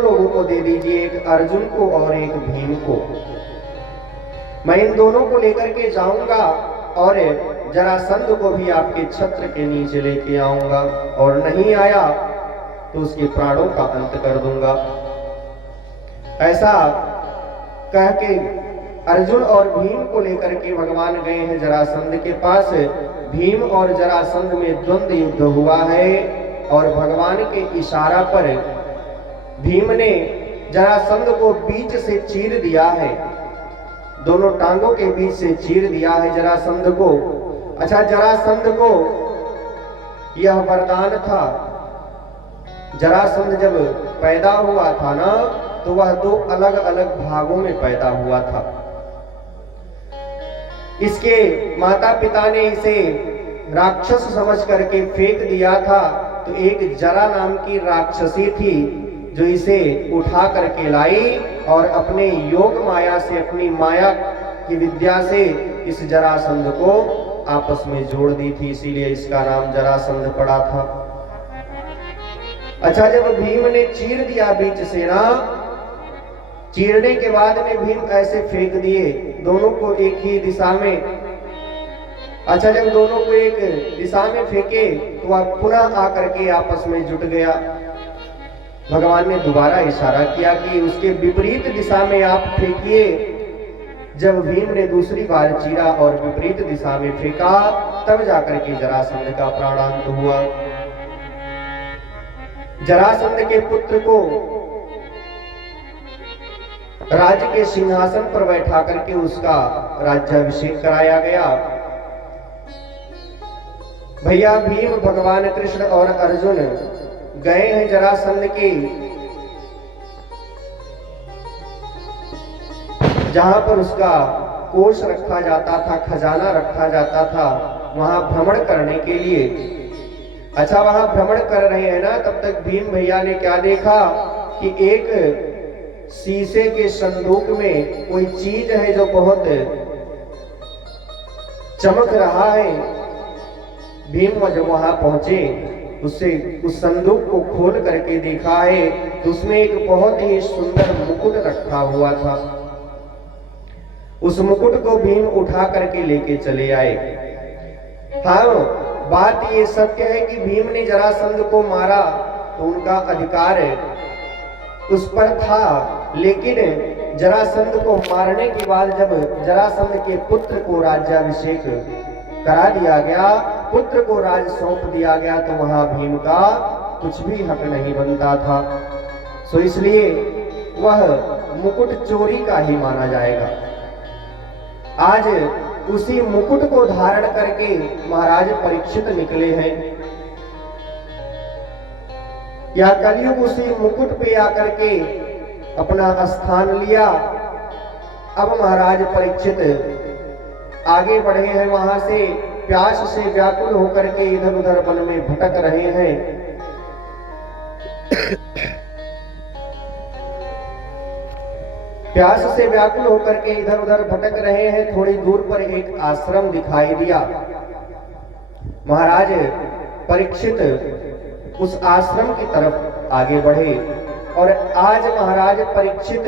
लोगों को दे दीजिए, एक अर्जुन को और एक भीम को। मैं इन दोनों को लेकर के जाऊंगा और जरासंध को भी आपके छत्र के नीचे लेके आऊंगा, और नहीं आया तो उसके प्राणों का अंत कर दूंगा। ऐसा कह के अर्जुन और भीम को लेकर के भगवान गए हैं जरासंध के पास। भीम और जरासंध में द्वंद्व युद्ध हुआ है और भगवान के इशारा पर भीम ने जरासंध को बीच से चीर दिया है, दोनों टांगों के बीच से चीर दिया है जरासंध को। अच्छा, जरासंध को यह वरदान था। जरासंध जब पैदा हुआ था ना, तो वह दो अलग अलग भागों में पैदा हुआ था। इसके माता पिता ने इसे राक्षस समझ करके फेंक दिया था, तो एक जरा नाम की राक्षसी थी जो इसे उठा करके लाई और अपने योग माया से, अपनी माया की विद्या से इस जरासंध को आपस में जोड़ दी थी, इसीलिए इसका नाम जरासंध पड़ा था। अच्छा, जब भीम ने चीर दिया बीच से ना, चीरने के बाद में भीम ऐसे फेंक दिए दोनों को एक ही दिशा में। अच्छा, जब दोनों को एक दिशा में फेंके तो वह पुनः आकर के आपस में जुट गया। भगवान ने दोबारा इशारा किया कि उसके विपरीत दिशा में आप फेंकिए। जब भीम ने दूसरी बार चीरा और विपरीत दिशा में फेंका, तब जाकर के जरासंध का प्राणांत हुआ। जरासंध के पुत्र को राज्य के सिंहासन पर बैठा करके उसका राज्याभिषेक कराया गया। भैया भीम, भगवान कृष्ण और अर्जुन गए हैं जरासंध के, जहां पर उसका कोष रखा जाता था, खजाना रखा जाता था, वहां भ्रमण करने के लिए। अच्छा, वहां भ्रमण कर रहे हैं ना, तब तक भीम भैया ने क्या देखा कि एक शीशे के संदूक में कोई चीज है जो बहुत चमक रहा है। भीम जब वहां पहुंचे, उससे उस संदूक को खोल करके देखा है तो उसमें एक बहुत ही सुंदर मुकुट रखा हुआ था। उस मुकुट को भीम उठा करके लेके चले आए। हाँ, बात ये सत्य है कि भीम ने जरासंध को मारा तो उनका अधिकार उस पर था, लेकिन जरासंध को मारने के बाद जब जरासंध के पुत्र को राज्याभिषेक करा दिया गया, पुत्र को राज सौंप दिया गया, तो वहां भीम का कुछ भी हक नहीं बनता था। सो इसलिए वह मुकुट चोरी का ही माना जाएगा। आज उसी मुकुट को धारण करके महाराज परीक्षित निकले हैं। या कलयुग उसी मुकुट पे आकर के अपना स्थान लिया। अब महाराज परीक्षित आगे बढ़े हैं, वहां से प्यास से व्याकुल होकर के इधर उधर वन में भटक रहे हैं। प्यास से व्याकुल होकर के इधर उधर भटक रहे हैं। थोड़ी दूर पर एक आश्रम दिखाई दिया। महाराज परीक्षित उस आश्रम की तरफ आगे बढ़े और आज महाराज परीक्षित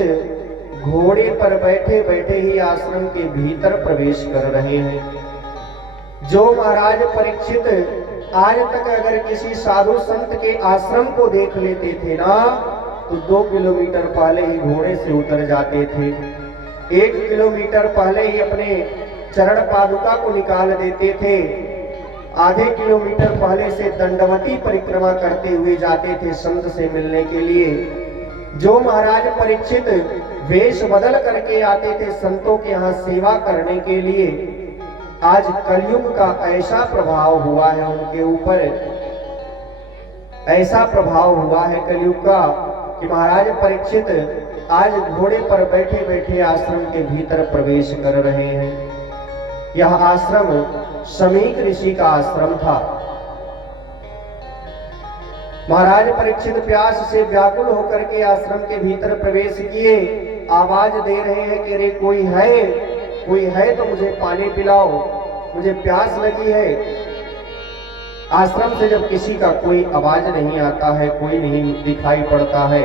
घोड़े पर बैठे बैठे ही आश्रम के भीतर प्रवेश कर रहे हैं। जो महाराज परीक्षित आज तक अगर किसी साधु संत के आश्रम को देख लेते थे ना, तो 2 किलोमीटर पहले ही घोड़े से उतर जाते थे। 1 किलोमीटर पहले ही अपने चरण पादुका को निकाल देते थे। आधे किलोमीटर पहले से दंडवती परिक्रमा करते हुए जाते थे संत से मिलने के लिए। जो महाराज परीक्षित वेश बदल करके आते थे संतों के यहाँ सेवा करने के लिए, आज कलयुग का ऐसा प्रभाव हुआ है उनके ऊपर, ऐसा प्रभाव हुआ है कलयुग का कि महाराज परीक्षित आज घोड़े पर बैठे बैठे आश्रम के भीतर प्रवेश कर रहे हैं। यह आश्रम शमीक ऋषि का आश्रम था। महाराज परीक्षित प्यास से व्याकुल होकर के आश्रम के भीतर प्रवेश किए। आवाज दे रहे हैं कि अरे कोई है तो मुझे पानी पिलाओ, मुझे प्यास लगी है। आश्रम से जब किसी का कोई आवाज नहीं आता है, कोई नहीं दिखाई पड़ता है,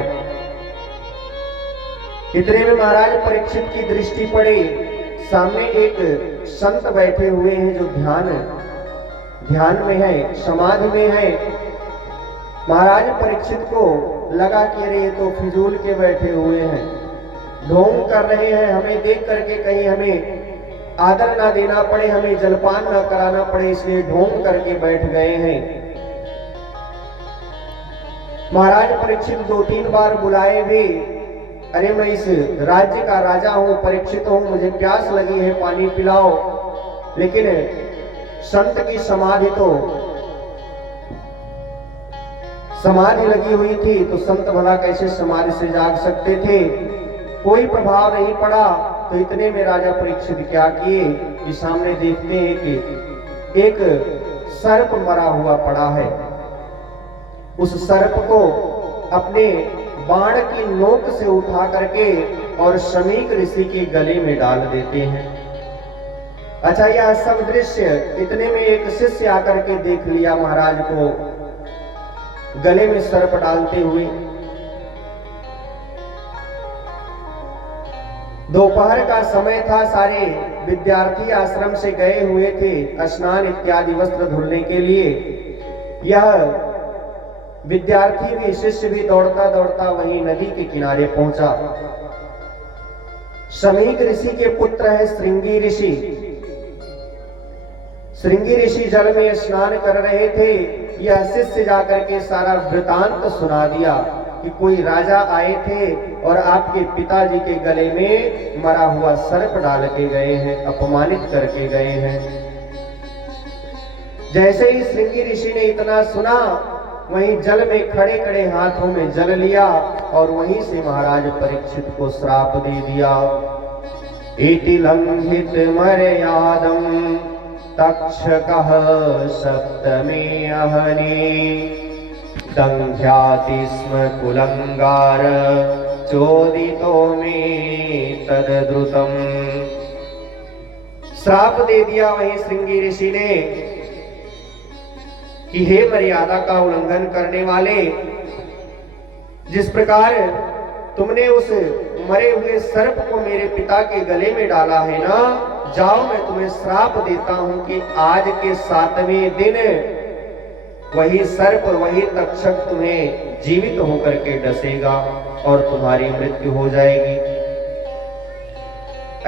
इतने में महाराज परीक्षित की दृष्टि पड़ी, सामने एक संत बैठे हुए हैं जो ध्यान में है, समाधि में है। महाराज परीक्षित को लगा कि अरे ये तो फिजूल के बैठे हुए हैं, ढोंग कर रहे हैं, हमें देख करके कहीं हमें आदर ना देना पड़े, हमें जलपान ना कराना पड़े, इसलिए ढोंग करके बैठ गए हैं। महाराज परीक्षित 2-3 बार बुलाए भी, अरे मैं इस राज्य का राजा हूं, परीक्षित हूं, मुझे प्यास लगी है, पानी पिलाओ। लेकिन संत की समाधि लगी हुई थी, तो संत भला कैसे समाधि से जाग सकते थे, कोई प्रभाव नहीं पड़ा। तो इतने में राजा परीक्षित क्या किए कि सामने देखते हैं कि एक सर्प मरा हुआ पड़ा है। उस सर्प को अपने बाण की नोक से उठा करके और शमीक ऋषि के गले में डाल देते हैं। अच्छा, यह सब दृश्य इतने में एक शिष्य आकर के देख लिया महाराज को गले में सर्प डालते हुए। दोपहर का समय था, सारे विद्यार्थी आश्रम से गए हुए थे स्नान इत्यादि वस्त्र धुलने के लिए। यह विद्यार्थी भी, शिष्य भी दौड़ता दौड़ता वहीं नदी के किनारे पहुंचा। शमीक ऋषि के पुत्र है श्रृंगी ऋषि। श्रृंगी ऋषि जल में स्नान कर रहे थे। यह शिष्य जाकर के सारा वृतांत सुना दिया कि कोई राजा आए थे और आपके पिताजी के गले में मरा हुआ सर्प डाल के गए हैं, अपमानित करके गए हैं। जैसे ही श्रृंगी ऋषि ने इतना सुना, वहीं जल में खड़े खड़े हाथों में जल लिया और वहीं से महाराज परीक्षित को श्राप दे दिया। इति लंघित मर्यादम तक्षकः सप्तमे अहने दंघ्याति स्म कुलंगार चोदितो में तद्रुतम। श्राप दे दिया वहीं श्रृंगी ऋषि ने कि हे मर्यादा का उल्लंघन करने वाले, जिस प्रकार तुमने उस मरे हुए सर्प को मेरे पिता के गले में डाला है ना, जाओ मैं तुम्हें श्राप देता हूं कि आज के 7वें दिन वही सर्प, वही तक्षक तुम्हें जीवित होकर के डसेगा और तुम्हारी मृत्यु हो जाएगी।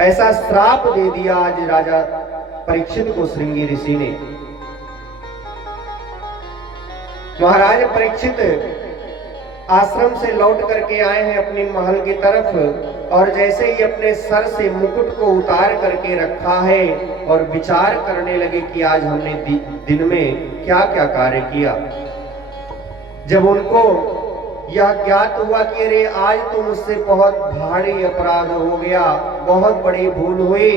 ऐसा श्राप दे दिया आज राजा परीक्षित को श्रृंगी ऋषि ने। महाराज परीक्षित आश्रम से लौट करके आए हैं अपनी महल की तरफ, और जैसे ही अपने सर से मुकुट को उतार करके रखा है और विचार करने लगे कि आज हमने दिन में क्या क्या कार्य किया। जब उनको यह ज्ञात हुआ कि अरे आज तो मुझसे बहुत भारी अपराध हो गया, बहुत बड़ी भूल हुई,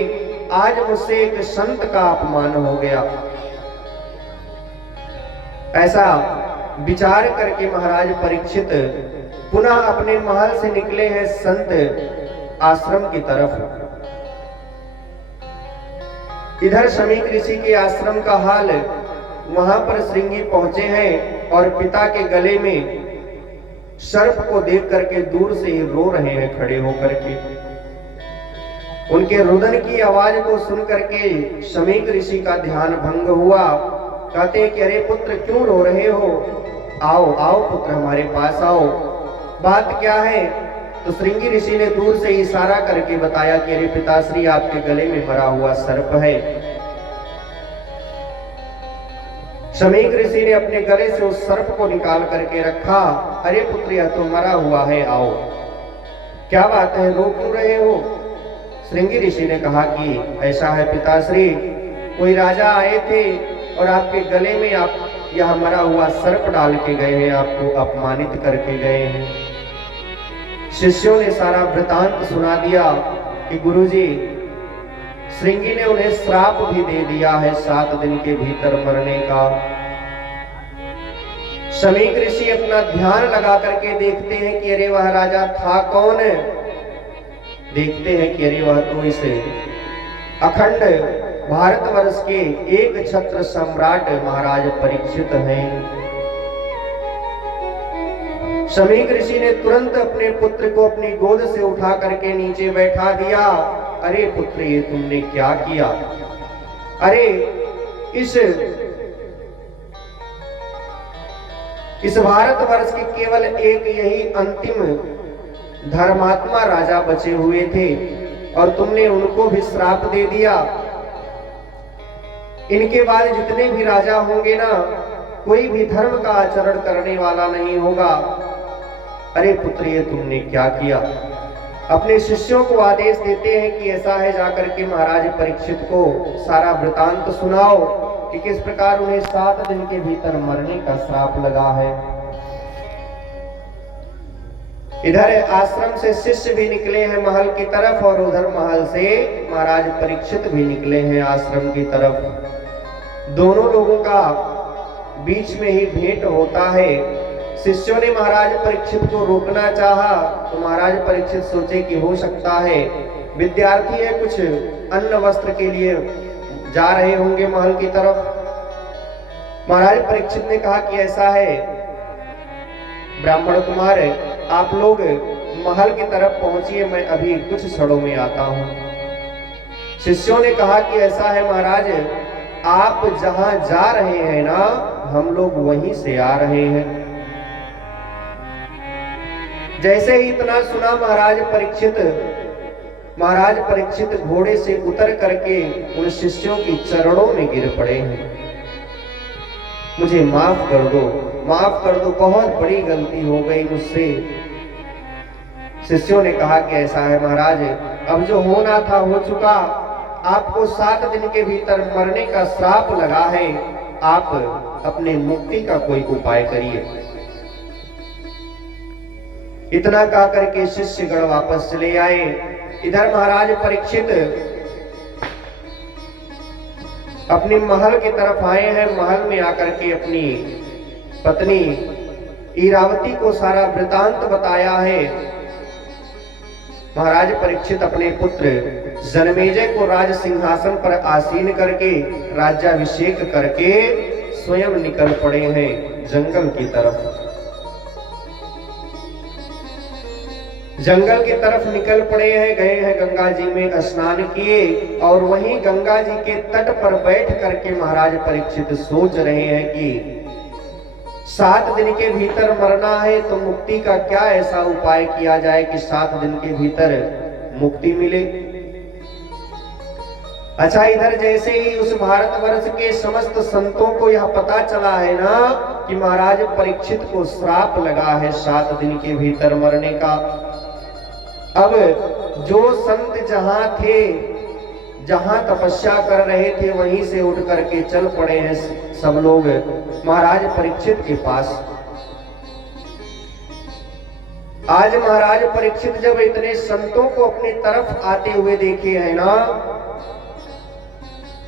आज मुझसे एक संत का अपमान हो गया, ऐसा विचार करके महाराज परीक्षित पुनः अपने महल से निकले हैं संत आश्रम की तरफ। इधर शमीक ऋषि के आश्रम का हाल, वहां पर श्रृंगी पहुंचे हैं और पिता के गले में सर्प को देख करके दूर से ही रो रहे हैं खड़े होकर के। उनके रुदन की आवाज को सुन करके शमीक ऋषि का ध्यान भंग हुआ। कहते हैं कि अरे पुत्र क्यों रो रहे हो, आओ आओ पुत्र हमारे पास आओ, बात क्या है। तो श्रृंगी ऋषि ने दूर से इशारा करके बताया कि अरे पिताश्री आपके गले में मरा हुआ सर्प है। शमीक ऋषि ने अपने गले से उस सर्प को निकाल करके रखा। अरे पुत्र यह तो मरा हुआ है, आओ। क्या बात है, रो क्यों रहे हो। श्रृंगी ऋषि ने कहा कि ऐसा है पिताश्री, कोई राजा आए थे और आपके गले में आप यह मरा हुआ सर्प डाल के गए हैं, आपको अपमानित करके गए हैं। शिष्यों ने सारा वृतांत सुना दिया कि गुरुजी, श्रृंगी ने उन्हें श्राप भी दे दिया है 7 दिन के भीतर मरने का। शमीक ऋषि अपना ध्यान लगा करके देखते हैं कि अरे वह राजा था कौन। देखते हैं कि अरे वह तो इसे अखंड भारतवर्ष के एक छत्र सम्राट महाराज परीक्षित हैं। शमीक ऋषि ने तुरंत अपने पुत्र को अपनी गोद से उठा करके नीचे बैठा दिया। अरे पुत्र, ये तुमने क्या किया? अरे इस भारतवर्ष के केवल एक यही अंतिम धर्मात्मा राजा बचे हुए थे और तुमने उनको भी श्राप दे दिया। इनके बाद जितने भी राजा होंगे ना, कोई भी धर्म का आचरण करने वाला नहीं होगा। अरे पुत्र, ये तुमने क्या किया? अपने शिष्यों को आदेश देते हैं कि ऐसा है, जाकर के महाराज परीक्षित को सारा वृतांत सुनाओ कि किस प्रकार उन्हें 7 दिन के भीतर मरने का श्राप लगा है। इधर आश्रम से शिष्य भी निकले हैं महल की तरफ और उधर महल से महाराज परीक्षित भी निकले हैं आश्रम की तरफ। दोनों लोगों का बीच में ही भेंट होता है। शिष्यों ने महाराज परीक्षित को रोकना चाहा तो महाराज परीक्षित सोचे कि हो सकता है विद्यार्थी है, कुछ अन्न वस्त्र के लिए जा रहे होंगे महल की तरफ। महाराज परीक्षित ने कहा कि ऐसा है ब्राह्मण कुमार, आप लोग महल की तरफ पहुंचिए, मैं अभी कुछ क्षणों में आता हूं। शिष्यों ने कहा कि ऐसा है महाराज, आप जहां जा रहे हैं ना, हम लोग वहीं से आ रहे हैं। जैसे ही इतना सुना महाराज परीक्षित घोड़े से उतर करके उन शिष्यों के चरणों में गिर पड़े हैं। मुझे माफ कर दो, बहुत बड़ी गलती हो गई मुझसे। शिष्यों ने कहा कि ऐसा है महाराज, अब जो होना था हो चुका, आपको 7 दिन के भीतर मरने का श्राप लगा है, आप अपने मुक्ति का कोई उपाय करिए। इतना कह करके शिष्यगण वापस चले आए। इधर महाराज परीक्षित अपने महल की तरफ आए हैं। महल में आकर के अपनी पत्नी इरावती को सारा वृतांत बताया है। महाराज परीक्षित अपने पुत्र जन्मेजय को राज सिंहासन पर आसीन करके राज्याभिषेक करके स्वयं निकल पड़े हैं जंगल की तरफ। जंगल की तरफ निकल पड़े हैं, गए हैं गंगा जी में स्नान किए और वहीं गंगा जी के तट पर बैठ करके महाराज परीक्षित सोच रहे हैं कि 7 दिन के भीतर मरना है तो मुक्ति का क्या ऐसा उपाय किया जाए कि 7 दिन के भीतर मुक्ति मिले। अच्छा, इधर जैसे ही उस भारतवर्ष के समस्त संतों को यह पता चला है ना कि महाराज परीक्षित को श्राप लगा है 7 दिन के भीतर मरने का। अब जो संत जहां थे, जहां तपस्या कर रहे थे, वहीं से उठ करके चल पड़े हैं सब लोग महाराज परीक्षित के पास। आज महाराज परीक्षित जब इतने संतों को अपनी तरफ आते हुए देखे हैं ना,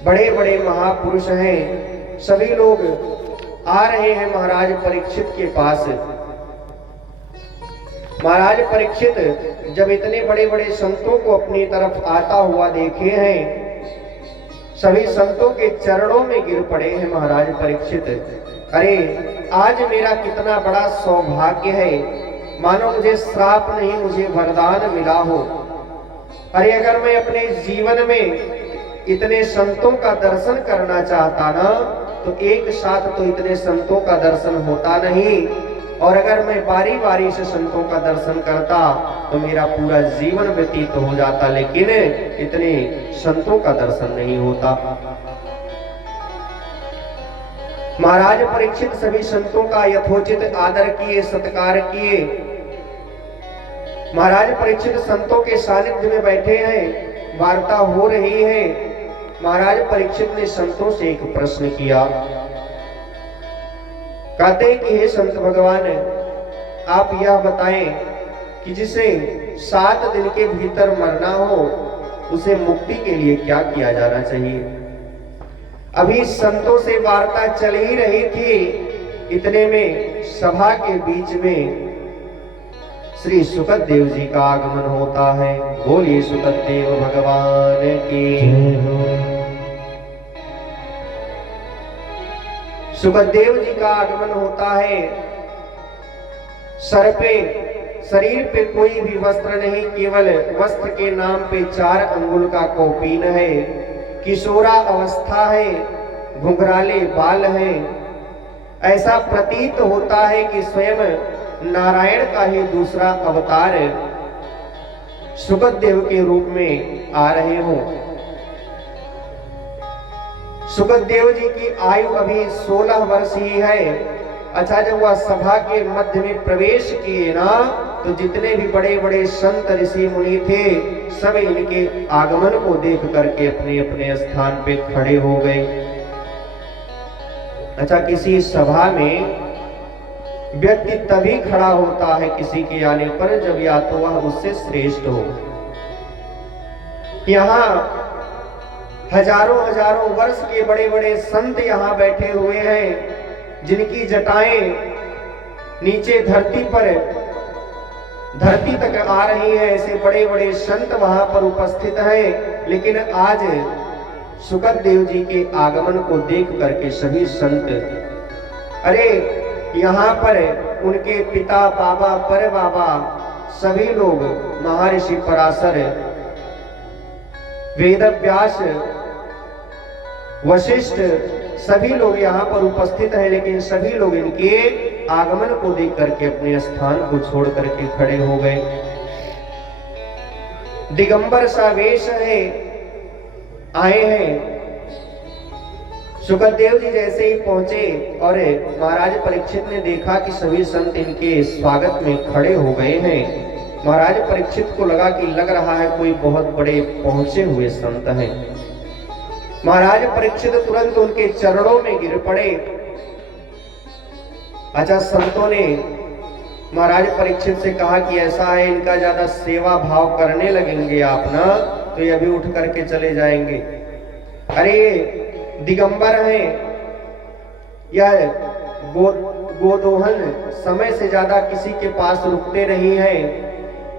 बड़े बड़े महापुरुष हैं, सभी लोग आ रहे हैं महाराज परीक्षित के पास। महाराज परीक्षित जब इतने बड़े बड़े संतों को अपनी तरफ आता हुआ देखे हैं, सभी संतों के चरणों में गिर पड़े हैं महाराज परीक्षित। अरे आज मेरा कितना बड़ा सौभाग्य है, मानो मुझे श्राप नहीं, मुझे वरदान मिला हो। अरे अगर मैं अपने जीवन में इतने संतों का दर्शन करना चाहता ना, तो एक साथ तो इतने संतों का दर्शन होता नहीं, और अगर मैं बारी बारी से संतों का दर्शन करता तो मेरा पूरा जीवन व्यतीत हो जाता, लेकिन इतने संतों का दर्शन नहीं होता। महाराज परीक्षित सभी संतों का यथोचित आदर किए, सत्कार किए। महाराज परीक्षित संतों के सानिध्य में बैठे हैं, वार्ता हो रही है। महाराज परीक्षित ने संतों से एक प्रश्न किया। कहते हैं कि हे संत भगवान, आप यह बताएं कि जिसे 7 दिन के भीतर मरना हो, उसे मुक्ति के लिए क्या किया जाना चाहिए। अभी संतों से वार्ता चल ही रही थी, इतने में सभा के बीच में श्री सुखदेव जी का आगमन होता है। बोलिए सुखदेव भगवान की। सुखदेव जी का आगमन होता है। सर पे, शरीर पे कोई भी वस्त्र नहीं, केवल वस्त्र के नाम पे 4 अंगुल का कौपीन है। किशोरा अवस्था है, घुंघराले बाल हैं। ऐसा प्रतीत होता है कि स्वयं नारायण का ही दूसरा अवतार सुखदेव के रूप में आ रहे हों। सुखदेव जी की आयु अभी 16 वर्ष ही है। अच्छा, जब वह सभा के मध्य में प्रवेश किए ना, तो जितने भी बड़े बड़े संत ऋषि मुनि थे, सब इनके आगमन को देख करके अपने अपने स्थान पे खड़े हो गए। अच्छा, किसी सभा में व्यक्ति तभी खड़ा होता है किसी के आने पर, जब या तो वह उससे श्रेष्ठ हो। यहाँ हजारों हजारों वर्ष के बड़े बड़े संत यहाँ बैठे हुए हैं, जिनकी जटाएं नीचे धरती तक आ रही है। ऐसे बड़े बड़े संत वहां पर उपस्थित हैं। लेकिन आज सुखदेव जी के आगमन को देख करके सभी संत, अरे यहाँ पर उनके पिता, बाबा, पर बाबा, सभी लोग, महर्षि पराशर, वेदव्यास, वशिष्ठ, सभी लोग यहाँ पर उपस्थित हैं। लेकिन सभी लोग इनके आगमन को देख करके अपने स्थान को छोड़ करके खड़े हो गए। दिगंबर सा वेश है, आए हैं। सुखदेव जी जैसे ही पहुंचे और महाराज परीक्षित ने देखा कि सभी संत इनके स्वागत में खड़े हो गए हैं। महाराज परीक्षित को लगा कि लग रहा है कोई बहुत बड़े पहुंचे हुए संत हैं। महाराज परीक्षित तुरंत उनके चरणों में गिर पड़े। अच्छा, संतों ने महाराज परीक्षित से कहा कि ऐसा है, इनका ज्यादा सेवा भाव करने लगेंगे आप ना, तो ये अभी उठ करके चले जाएंगे। अरे दिगंबर हैं, यह गोदोहन समय से ज्यादा किसी के पास रुकते नहीं हैं।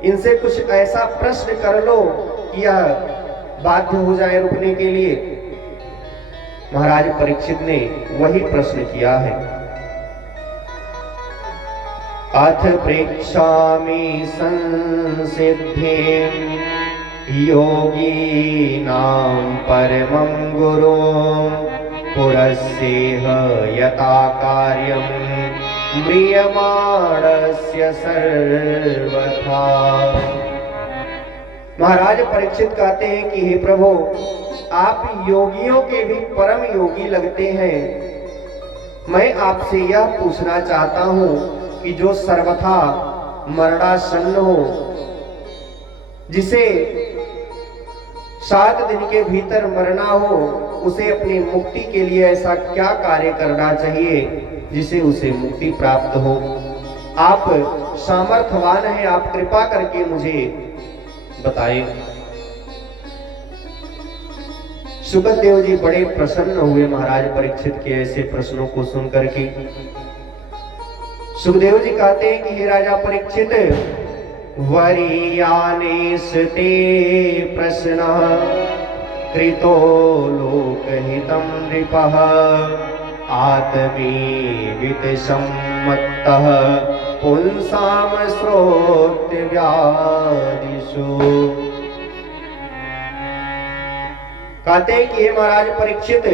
इनसे कुछ ऐसा प्रश्न कर लो कि यह बाध्य हो जाए रुकने के लिए। महाराज परीक्षित ने वही प्रश्न किया है। अथ प्रेक्षामि संसिद्धिं योगीनां परमं गुरुं पुरस्येह यथा कार्यं म्रियमाणस्य सर्वथा। महाराज परीक्षित कहते हैं कि हे प्रभु, आप योगियों के भी परम योगी लगते हैं। मैं आपसे यह पूछना चाहता हूं कि जो सर्वथा मरणासन्न हो, जिसे 7 दिन के भीतर मरना हो, उसे अपनी मुक्ति के लिए ऐसा क्या कार्य करना चाहिए जिसे उसे मुक्ति प्राप्त हो। आप सामर्थ्यवान हैं, आप कृपा करके मुझे बताएं। सुखदेव जी बड़े प्रसन्न हुए महाराज परीक्षित के ऐसे प्रश्नों को सुनकर के। सुखदेव जी कहते हैं कि हे राजा परीक्षित, वरीयानेस्ते प्रश्नः कृतो लोकहितं नृपः आत्मीवित सम्मतः पुंसां श्रोत्र व्यादिषु। कहते हैं कि हे महाराज परीक्षित,